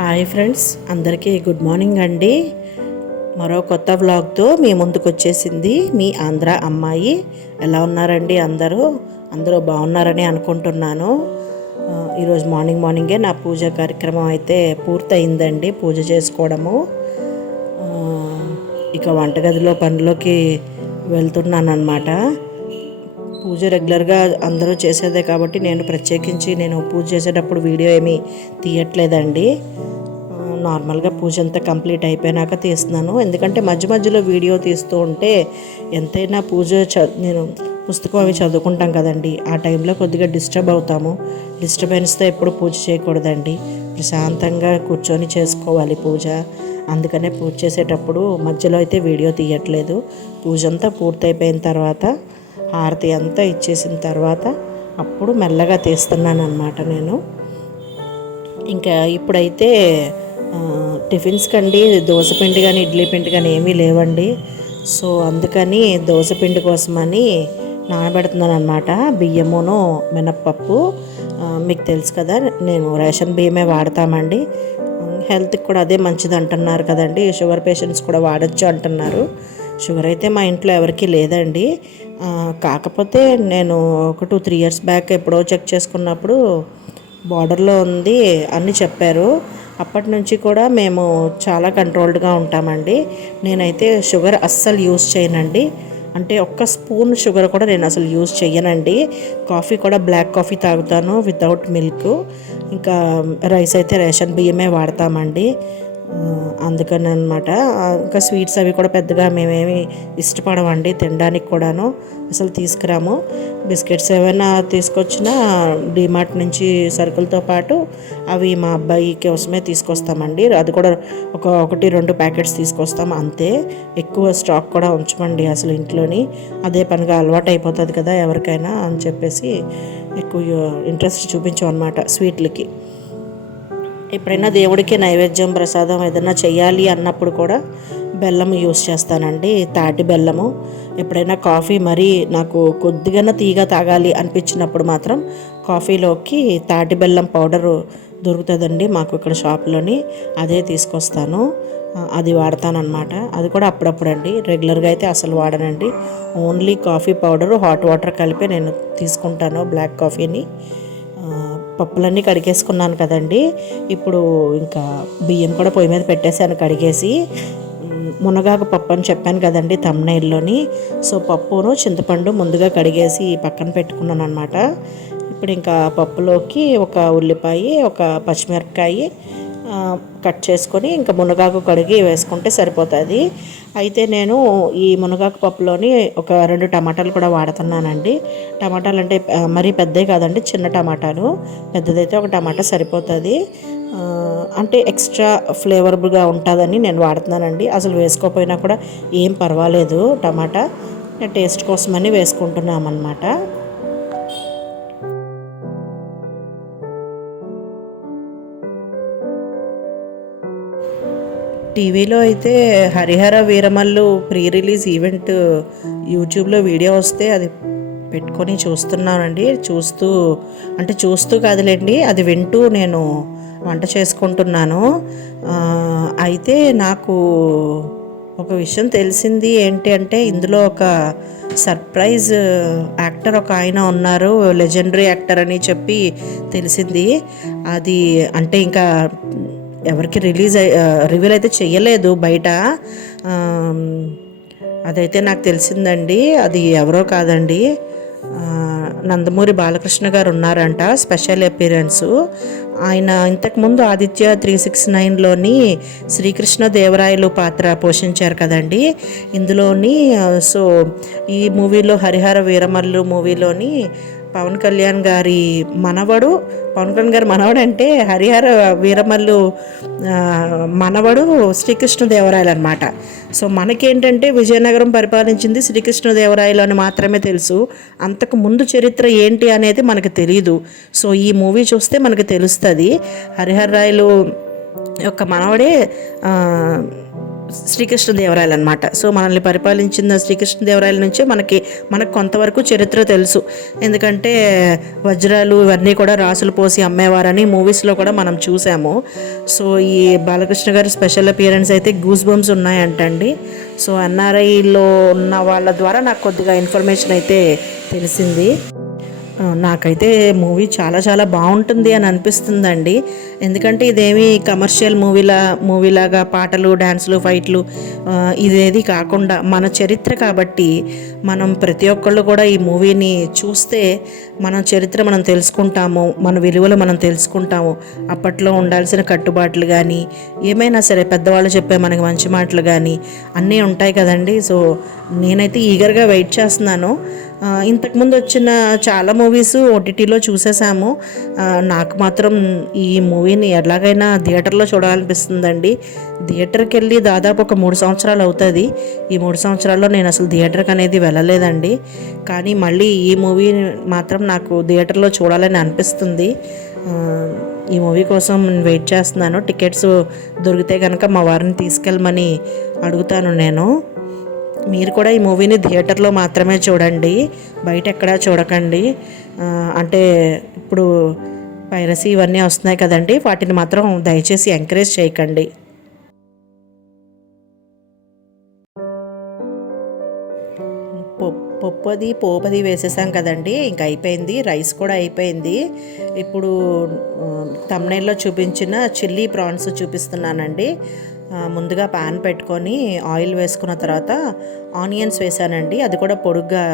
Hi friends, అందరికీ good morning అండి. మరో కొత్త వ్లాగ్తో మీ ముందుకు వచ్చేసింది మీ ఆంధ్ర అమ్మాయి. ఎలా ఉన్నారండి? అందరూ బాగున్నారని అనుకుంటున్నాను. ఈరోజు మార్నింగే నా పూజ కార్యక్రమం అయితే పూర్తయిందండి. పూజ చేసుకోవడము, ఇక వంటగదిలో పనిలోకి వెళ్తున్నాను అన్నమాట. పూజ రెగ్యులర్గా అందరూ చేసేదే కాబట్టి నేను పూజ చేసేటప్పుడు వీడియో ఏమీ తీయట్లేదండి. నార్మల్గా పూజ అంతా కంప్లీట్ అయిపోయినాక తీస్తున్నాను. ఎందుకంటే మధ్యలో వీడియో తీస్తూ ఉంటే ఎంతైనా నేను పుస్తకం అవి చదువుకుంటాం కదండి, ఆ టైంలో కొద్దిగా డిస్టర్బ్ అవుతాము. డిస్టర్బెన్స్తో ఎప్పుడు పూజ చేయకూడదండి. ప్రశాంతంగా కూర్చొని చేసుకోవాలి పూజ. అందుకనే పూజ చేసేటప్పుడు మధ్యలో అయితే వీడియో తీయట్లేదు. పూజ అంతా పూర్తయిపోయిన తర్వాత, హారతి అంతా ఇచ్చేసిన తర్వాత అప్పుడు మెల్లగా తీస్తున్నాను అన్నమాట నేను. ఇంకా ఇప్పుడైతే టిఫిన్స్ కండి దోసపిండి కానీ ఇడ్లీ పిండి కానీ ఏమీ లేవండి. సో అందుకని దోసపిండి కోసమని నానబెడుతున్నాను అనమాట. బియ్యమును మినప్పప్పు. మీకు తెలుసు కదా, నేను రేషన్ బియ్యమే వాడతామండి. హెల్త్కి కూడా అదే మంచిది అంటున్నారు కదండి. షుగర్ పేషెంట్స్ కూడా వాడచ్చు అంటున్నారు. షుగర్ అయితే మా ఇంట్లో ఎవరికీ లేదండి. కాకపోతే నేను ఒక 2-3 ఇయర్స్ బ్యాక్ ఎప్పుడో చెక్ చేసుకున్నప్పుడు బార్డర్లో ఉంది అని చెప్పారు. అప్పటి నుంచి కూడా మేము చాలా కంట్రోల్డ్గా ఉంటామండి. నేనైతే షుగర్ అస్సలు యూజ్ చేయనండి. అంటే ఒక్క స్పూన్ షుగర్ కూడా నేను అసలు యూజ్ చేయనండి. కాఫీ కూడా బ్లాక్ కాఫీ తాగుతాను వితౌట్ మిల్క్. ఇంకా రైస్ అయితే రేషన్ బియ్యమే వాడతామండి. అందుకని అనమాట. ఇంకా స్వీట్స్ అవి కూడా పెద్దగా మేమేమి ఇష్టపడమండి తినడానికి కూడాను. అసలు తీసుకురాము. బిస్కెట్స్ ఏమైనా తీసుకొచ్చినా డిమార్ట్ నుంచి సరుకులతో పాటు అవి మా అబ్బాయి కోసమే తీసుకొస్తామండి. అది కూడా 1-2 ప్యాకెట్స్ తీసుకొస్తాం అంతే. ఎక్కువ స్టాక్ కూడా ఉంచమండి అసలు ఇంట్లోని. అదే పనిగా అలవాటు అయిపోతుంది కదా ఎవరికైనా అని చెప్పేసి ఎక్కువ ఇంట్రెస్ట్ చూపించాం అనమాట స్వీట్లకి. ఎప్పుడైనా దేవుడికి నైవేద్యం ప్రసాదం ఏదైనా చేయాలి అన్నప్పుడు కూడా బెల్లం యూస్ చేస్తానండి, తాటి బెల్లము. ఎప్పుడైనా కాఫీ మరీ నాకు కొద్దిగా తీగ తాగాలి అనిపించినప్పుడు మాత్రం కాఫీలోకి తాటి బెల్లం పౌడరు దొరుకుతుందండి మాకు ఇక్కడ షాప్లోని. అదే తీసుకొస్తాను, అది వాడతానన్నమాట. అది కూడా అప్పుడప్పుడు అండి, రెగ్యులర్గా అయితే అసలు వాడనండి. Only coffee powder hot water కలిపి నేను తీసుకుంటాను బ్లాక్ కాఫీని. పప్పులన్నీ కడిగేసుకున్నాను కదండి. ఇప్పుడు ఇంకా బియ్యం కూడా పొయ్యి మీద పెట్టేసాను కడిగేసి. మునగాకు పప్పు అని చెప్పాను కదండి థంబ్నెయిల్లోని. సో పప్పును చింతపండు ముందుగా కడిగేసి పక్కన పెట్టుకున్నాను అనమాట. ఇప్పుడు ఇంకా పప్పులోకి ఒక ఉల్లిపాయ, ఒక పచ్చిమిరపకాయ కట్ చేసుకొని ఇంకా మునగాకు కడిగి వేసుకుంటే సరిపోతుంది. అయితే నేను ఈ మునగాకు పప్పులోని ఒక 2 టమాటాలు కూడా వాడుతున్నానండి. టమాటాలు అంటే మరీ పెద్దవి కాదండి, చిన్న టమాటాలు. పెద్దదైతే ఒక టమాటా సరిపోతుంది. అంటే ఎక్స్ట్రా ఫ్లేవరబుల్గా ఉంటుందని నేను వాడుతున్నానండి. అసలు వేసుకోకపోయినా కూడా ఏం పర్వాలేదు. టమాటా టేస్ట్ కోసమని వేసుకుంటున్నామన్నమాట. టీవీలో అయితే Harihara Veeramallu pre release event యూట్యూబ్లో వీడియో వస్తే అది పెట్టుకొని చూస్తున్నానండి. చూస్తూ కాదులేండి, అది వింటూ నేను వంట చేసుకుంటున్నాను. అయితే నాకు ఒక విషయం తెలిసింది. ఏంటి అంటే ఇందులో ఒక సర్ప్రైజ్ యాక్టర్ ఒక ఆయన ఉన్నారు, లెజెండరీ యాక్టర్ అని చెప్పి తెలిసింది. అది అంటే ఇంకా ఎవరికి రివీల్ అయితే చెయ్యలేదు బయట. అదైతే నాకు తెలిసిందండి. అది ఎవరో కాదండి, నందమూరి బాలకృష్ణ గారు ఉన్నారంట స్పెషల్ అపీరెన్సు. ఆయన ఇంతకుముందు ఆదిత్య 369లోని శ్రీకృష్ణ దేవరాయలు పాత్ర పోషించారు కదండి ఇందులోని. సో ఈ మూవీలో హరిహర వీరమల్లు మూవీలోని పవన్ కళ్యాణ్ గారి మనవడు అంటే హరిహర వీరమల్లు మనవడు శ్రీకృష్ణదేవరాయలు అనమాట. సో మనకేంటంటే విజయనగరం పరిపాలించింది శ్రీకృష్ణదేవరాయలు అని మాత్రమే తెలుసు. అంతకు ముందు చరిత్ర ఏంటి అనేది మనకు తెలియదు. సో ఈ మూవీ చూస్తే మనకు తెలుస్తుంది. హరిహర రాయలు యొక్క మనవడే శ్రీకృష్ణదేవరాయలు అనమాట. సో మనల్ని పరిపాలించిన శ్రీకృష్ణదేవరాయల నుంచే మనకు కొంతవరకు చరిత్ర తెలుసు. ఎందుకంటే వజ్రాలు ఇవన్నీ కూడా రాసులు పోసి అమ్మేవారని మూవీస్లో కూడా మనం చూసాము. సో ఈ బాలకృష్ణ గారి స్పెషల్ అపియరెన్స్ అయితే గూస్ బంప్స్ ఉన్నాయంటండి. సో ఎన్ఆర్ఐలో ఉన్న వాళ్ళ ద్వారా నాకు కొద్దిగా ఇన్ఫర్మేషన్ అయితే తెలిసింది. నాకైతే మూవీ చాలా చాలా బాగుంటుంది అని అనిపిస్తుందండి. ఎందుకంటే ఇదేమి కమర్షియల్ మూవీలాగా పాటలు, డ్యాన్సులు, ఫైట్లు ఇదేది కాకుండా మన చరిత్ర కాబట్టి మనం ప్రతి ఒక్కళ్ళు కూడా ఈ మూవీని చూస్తే మన చరిత్ర మనం తెలుసుకుంటాము, మన విలువలు మనం తెలుసుకుంటాము. అప్పట్లో ఉండాల్సిన కట్టుబాట్లు కానీ ఏమైనా సరే పెద్దవాళ్ళు చెప్పే మనకి మంచి మాటలు కానీ అన్నీ ఉంటాయి కదండి. సో నేనైతే ఈగర్గా వెయిట్ చేస్తున్నాను. ఇంతకుముందు వచ్చిన చాలా మూవీస్ ఓటీటీలో చూసేసాము. నాకు మాత్రం ఈ మూవీని ఎలాగైనా థియేటర్లో చూడాలనిపిస్తుందండి. థియేటర్కి వెళ్ళి దాదాపు ఒక 3 సంవత్సరాలు అవుతుంది. ఈ 3 సంవత్సరాల్లో నేను అసలు థియేటర్కి అనేది వెళ్ళలేదండి. కానీ మళ్ళీ ఈ మూవీ మాత్రం నాకు థియేటర్లో చూడాలని అనిపిస్తుంది. ఈ మూవీ కోసం వెయిట్ చేస్తున్నాను. టికెట్స్ దొరికితే కనుక మా వారిని తీసుకెళ్ళమని అడుగుతాను నేను. మీరు కూడా ఈ మూవీని థియేటర్లో మాత్రమే చూడండి, బయట ఎక్కడా చూడకండి. అంటే ఇప్పుడు పైరసీ ఇవన్నీ వస్తున్నాయి కదండి, వాటిని మాత్రం దయచేసి ఎంకరేజ్ చేయకండి. పోపది వేసేసాం కదండి, ఇంకా అయిపోయింది. రైస్ కూడా అయిపోయింది. ఇప్పుడు థంబ్నెయిల్లో చూపించిన చిల్లీ ప్రాన్స్ చూపిస్తున్నానండి. ముందుగా ప్యాన్ పెట్టుకొని ఆయిల్ వేసుకున్న తర్వాత ఆనియన్స్ వేసానండి. అది కూడా పొడుగ్గా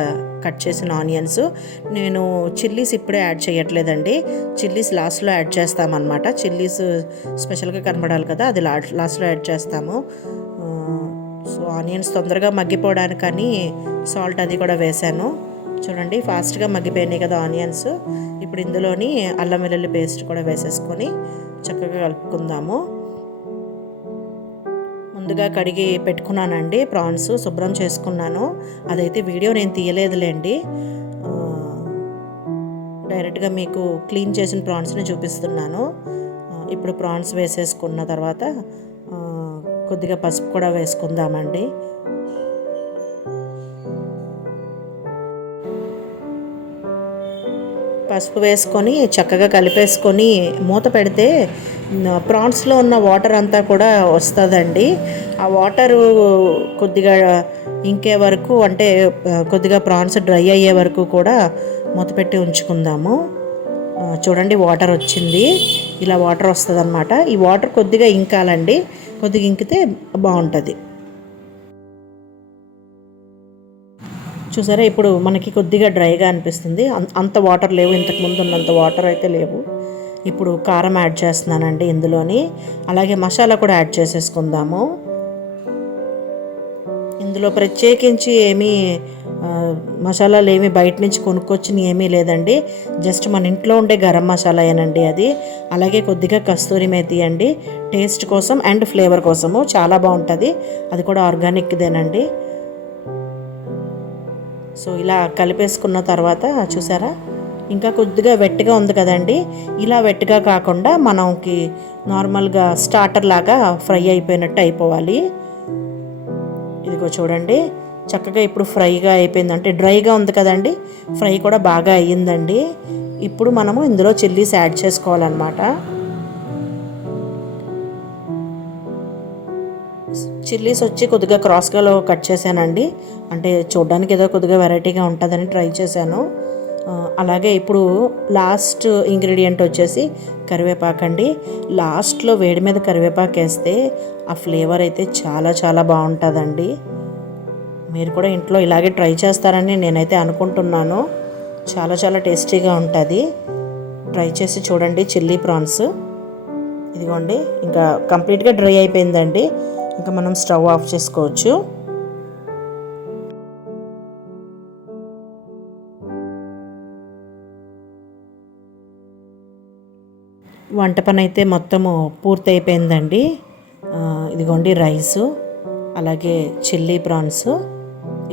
కట్ చేసిన ఆనియన్స్. నేను చిల్లీస్ ఇప్పుడే యాడ్ చేయట్లేదండి, చిల్లీస్ లాస్ట్లో యాడ్ చేస్తామన్నమాట. చిల్లీస్ స్పెషల్గా కనబడాలి కదా, అది లాస్ట్లో యాడ్ చేస్తాము. సో ఆనియన్స్ తొందరగా మగ్గిపోవడానికని సాల్ట్ అది కూడా వేసాను. చూడండి ఫాస్ట్గా మగ్గిపోయినాయి కదా ఆనియన్స్. ఇప్పుడు ఇందులోని అల్లం వెల్లుల్లి పేస్ట్ కూడా వేసేసుకొని చక్కగా కలుపుకుందాము. ముందుగా కడిగి పెట్టుకున్నానండి ప్రాన్స్, శుభ్రం చేసుకున్నాను. అదైతే వీడియో నేను తీయలేదులేండి, డైరెక్ట్గా మీకు క్లీన్ చేసిన ప్రాన్స్ని చూపిస్తున్నాను. ఇప్పుడు ప్రాన్స్ వేసేసుకున్న తర్వాత కొద్దిగా పసుపు కూడా వేసుకుందామండి. పసుపు వేసుకొని చక్కగా కలిపేసుకొని మూత పెడితే ప్రాన్స్లో ఉన్న వాటర్ అంతా కూడా వస్తుందండి. ఆ వాటరు కొద్దిగా ఇంకే వరకు, అంటే కొద్దిగా ప్రాన్స్ డ్రై అయ్యే వరకు కూడా మూత పెట్టి ఉంచుకుందాము. చూడండి వాటర్ వచ్చింది, ఇలా వాటర్ వస్తుంది అన్నమాట. ఈ వాటర్ కొద్దిగా ఇంకాలండి, కొద్దిగా ఇంకితే బాగుంటుంది. చూసారా ఇప్పుడు మనకి కొద్దిగా డ్రైగా అనిపిస్తుంది, అంత వాటర్ లేవు, ఇంతకుముందు ఉన్నంత వాటర్ అయితే లేవు. ఇప్పుడు కారం యాడ్ చేస్తున్నానండి ఇందులోని, అలాగే మసాలా కూడా యాడ్ చేసేసుకుందాము. ఇందులో ప్రత్యేకించి ఏమీ మసాలాలు ఏమీ బయట నుంచి కొనుక్కొచ్చిన ఏమీ లేదండి, జస్ట్ మన ఇంట్లో ఉండే గరం మసాలా ఏనండి అది. అలాగే కొద్దిగా కస్తూరి మేతి అండి, టేస్ట్ కోసం అండ్ ఫ్లేవర్ కోసము చాలా బాగుంటుంది, అది కూడా ఆర్గానిక్దేనండి. సో ఇలా కలిపేసుకున్న తర్వాత చూసారా ఇంకా కొద్దిగా వెట్టిగా ఉంది కదండి, ఇలా వెట్టిగా కాకుండా మనకి నార్మల్గా స్టార్టర్ లాగా ఫ్రై అయిపోయినట్టు అయిపోవాలి. ఇదిగో చూడండి చక్కగా ఇప్పుడు ఫ్రైగా అయిపోయింది, అంటే డ్రైగా ఉంది కదండి, ఫ్రై కూడా బాగా అయ్యిందండి. ఇప్పుడు మనము ఇందులో చిల్లీస్ యాడ్ చేసుకోవాలన్నమాట. చిల్లీస్ వచ్చి కొద్దిగా క్రాస్గా కట్ చేశానండి, అంటే చూడడానికి ఏదో కొద్దిగా వెరైటీగా ఉంటుందని ట్రై చేశాను. అలాగే ఇప్పుడు లాస్ట్ ఇంగ్రీడియంట్ వచ్చేసి కరివేపాకు అండి. లాస్ట్లో వేడి మీద కరివేపాకు వేస్తే ఆ ఫ్లేవర్ అయితే చాలా చాలా బాగుంటుందండి. మీరు కూడా ఇంట్లో ఇలాగే ట్రై చేస్తారని నేనైతే అనుకుంటున్నాను, చాలా చాలా టేస్టీగా ఉంటుంది. ట్రై చేసి చూడండి చిల్లీ ప్రాన్స్. ఇదిగోండి ఇంకా కంప్లీట్గా డ్రై అయిపోయిందండి, ఇంకా మనం స్టవ్ ఆఫ్ చేసుకోవచ్చు. వంట పని అయితే మొత్తము పూర్తి అయిపోయిందండి. ఇదిగోండి రైసు, అలాగే చిల్లీ ప్రాన్స్.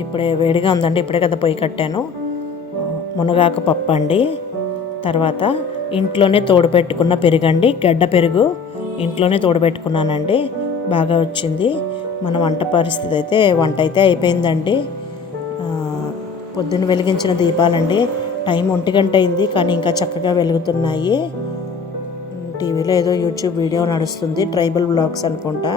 ఇప్పుడే వేడిగా ఉందండి, ఇప్పుడే కదా పొయ్యి కట్టాను. మునగాకు పప్పు అండి, తర్వాత ఇంట్లోనే తోడుపెట్టుకున్న పెరుగండి, గడ్డ పెరుగు ఇంట్లోనే తోడుపెట్టుకున్నానండి, బాగా వచ్చింది. మన వంట అయితే అయిపోయిందండి. పొద్దున్న వెలిగించిన దీపాలండి. టైం 1 గంట అయింది కానీ ఇంకా చక్కగా వెలుగుతున్నాయి. టీవీలో ఏదో యూట్యూబ్ వీడియో నడుస్తుంది, ట్రైబల్ వ్లాగ్స్ అనుకుంటా.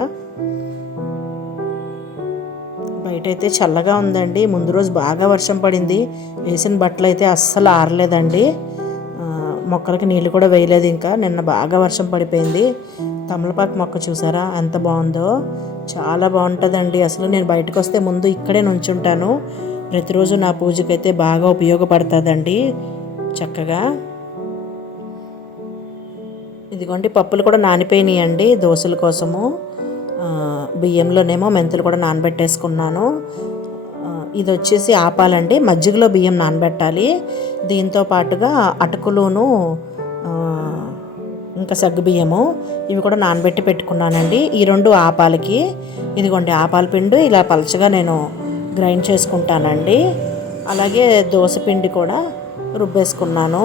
బయట అయితే చల్లగా ఉందండి. ముందు రోజు బాగా వర్షం పడింది. వేసిన బట్టలు అయితే అస్సలు ఆరలేదండి. మొక్కలకి నీళ్ళు కూడా వేయలేదు. ఇంకా నిన్న బాగా వర్షం పడిపోయింది. తమలపాకు మొక్క చూసారా ఎంత బాగుందో, చాలా బాగుంటుందండి. అసలు నేను బయటకు వస్తే ముందు ఇక్కడే నుంచుంటాను. ప్రతిరోజు నా పూజకైతే బాగా ఉపయోగపడుతుందండి. చక్కగా ఇదిగోండి పప్పులు కూడా నానిపోయినాయండి దోశల కోసము. బియ్యంలోనేమో మెంతులు కూడా నానబెట్టేసుకున్నాను. ఇది వచ్చేసి ఆపాలండి, మజ్జిగలో బియ్యం నానబెట్టాలి. దీంతో పాటుగా అటుకులును ఇంకా సగ్గుబియ్యము ఇవి కూడా నానబెట్టి పెట్టుకున్నానండి. ఈ 2 ఆపాలకి. ఇదిగోండి ఆపాల పిండి ఇలా పలచగా నేను గ్రైండ్ చేసుకుంటానండి. అలాగే దోశ పిండి కూడా రుబ్బేసుకున్నాను.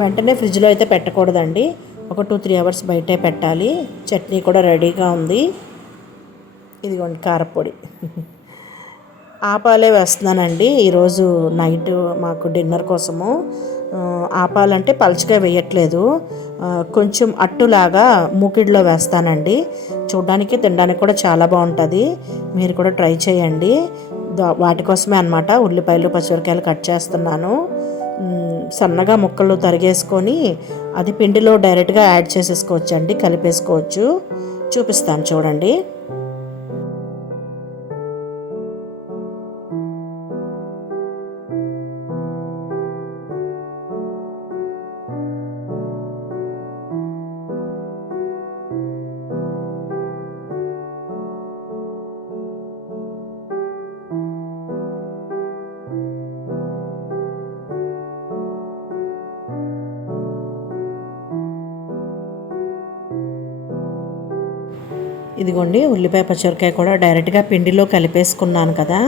వెంటనే ఫ్రిడ్జ్లో అయితే పెట్టకూడదండి, ఒక 2-3 అవర్స్ బయటే పెట్టాలి. చట్నీ కూడా రెడీగా ఉంది. ఇదిగోండి కారపొడి. ఆపాలే వేస్తున్నానండి ఈరోజు నైట్ మాకు డిన్నర్ కోసము. ఆపాలంటే పలుచగా వేయట్లేదు, కొంచెం అట్టులాగా మూకిడిలో వేస్తానండి. చూడడానికి తినడానికి కూడా చాలా బాగుంటుంది. మీరు కూడా ట్రై చేయండి. వాటి కోసమే అన్నమాట ఉల్లిపాయలు పచ్చిమిరకాయలు కట్ చేస్తున్నాను. సన్నగా ముక్కలు తరిగేసుకొని అది పిండిలో డైరెక్ట్గా యాడ్ చేసేసుకోవచ్చు అండి, కలిపేసుకోవచ్చు. చూపిస్తాను చూడండి. ఇదిగోండి ఉల్లిపాయ పచ్చిమిరకాయ కూడా డైరెక్ట్గా పిండిలో కలిపేసుకున్నాను కదా.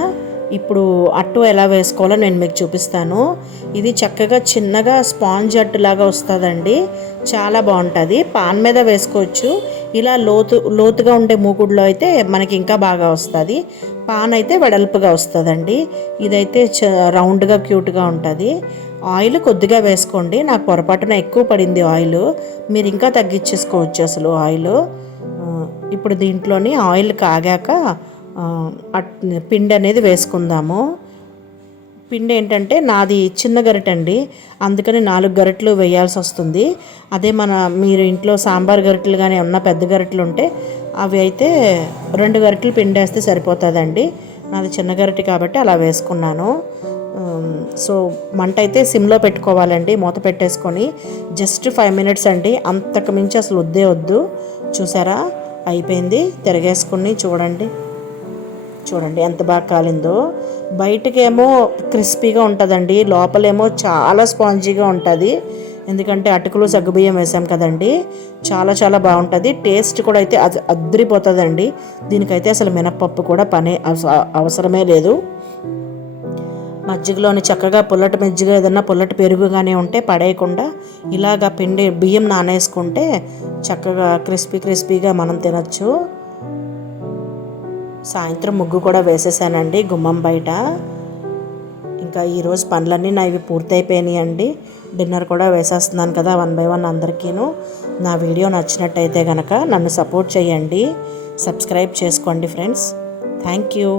ఇప్పుడు అట్టు ఎలా వేసుకోవాలో నేను మీకు చూపిస్తాను. ఇది చక్కగా చిన్నగా స్పాంజ్ అట్టులాగా వస్తుందండి, చాలా బాగుంటుంది. పాన్ మీద వేసుకోవచ్చు. ఇలా లోతుగా ఉండే మూకుడులో అయితే మనకి ఇంకా బాగా వస్తుంది. పాన్ అయితే వెడల్పుగా వస్తుందండి. ఇదైతే రౌండ్గా క్యూట్గా ఉంటుంది. ఆయిల్ కొద్దిగా వేసుకోండి. నాకు పొరపాటున ఎక్కువ పడింది ఆయిల్, మీరు ఇంకా తగ్గించేసుకోవచ్చు అసలు ఆయిల్. ఇప్పుడు దీంట్లోని ఆయిల్ కాగాక పిండి అనేది వేసుకుందాము. పిండి ఏంటంటే నాది చిన్న గరిటె అండి, అందుకని 4 గరిటెలు వేయాల్సి వస్తుంది. అదే మీరు ఇంట్లో సాంబార్ గరిటెలు కానీ ఉన్న పెద్ద గరిటెలు ఉంటే అవి అయితే 2 గరిటెలు పిండి వేస్తే సరిపోతుందండి. నాది చిన్న గరిటె కాబట్టి అలా వేసుకున్నాను. సో మంట అయితే సిమ్లో పెట్టుకోవాలండి, మూత పెట్టేసుకొని జస్ట్ 5 మినిట్స్ అండి, అంతకు మించి అసలు వద్దు. చూసారా అయిపోయింది. తిరగేసుకుని చూడండి ఎంత బాగా కాలిందో. బయటకేమో క్రిస్పీగా ఉంటుందండి, లోపలేమో చాలా స్పాంజీగా ఉంటుంది. ఎందుకంటే అటుకులు సగ్గుబియ్యం వేసాం కదండి, చాలా చాలా బాగుంటుంది. టేస్ట్ కూడా అయితే అద్రిపోతుందండి. దీనికైతే అసలు మినప్పప్పు కూడా అవసరమే లేదు. మజ్జిగలోని చక్కగా పుల్లటి మజ్జిగ ఏదన్నా పుల్లటి పెరుగు కానీ ఉంటే పడేయకుండా ఇలాగ బియ్యం నానేసుకుంటే చక్కగా క్రిస్పీగా మనం తినచ్చు. సాయంత్రం ముగ్గు కూడా వేసేసానండి గుమ్మం బయట. ఇంకా ఈరోజు పనులన్నీ నావి పూర్తయిపోయినాయండి. డిన్నర్ కూడా వేసేస్తున్నాను కదా 1 by 1 అందరికీను. నా వీడియో నచ్చినట్టయితే కనుక నన్ను సపోర్ట్ చేయండి, సబ్స్క్రైబ్ చేసుకోండి ఫ్రెండ్స్. Thank you.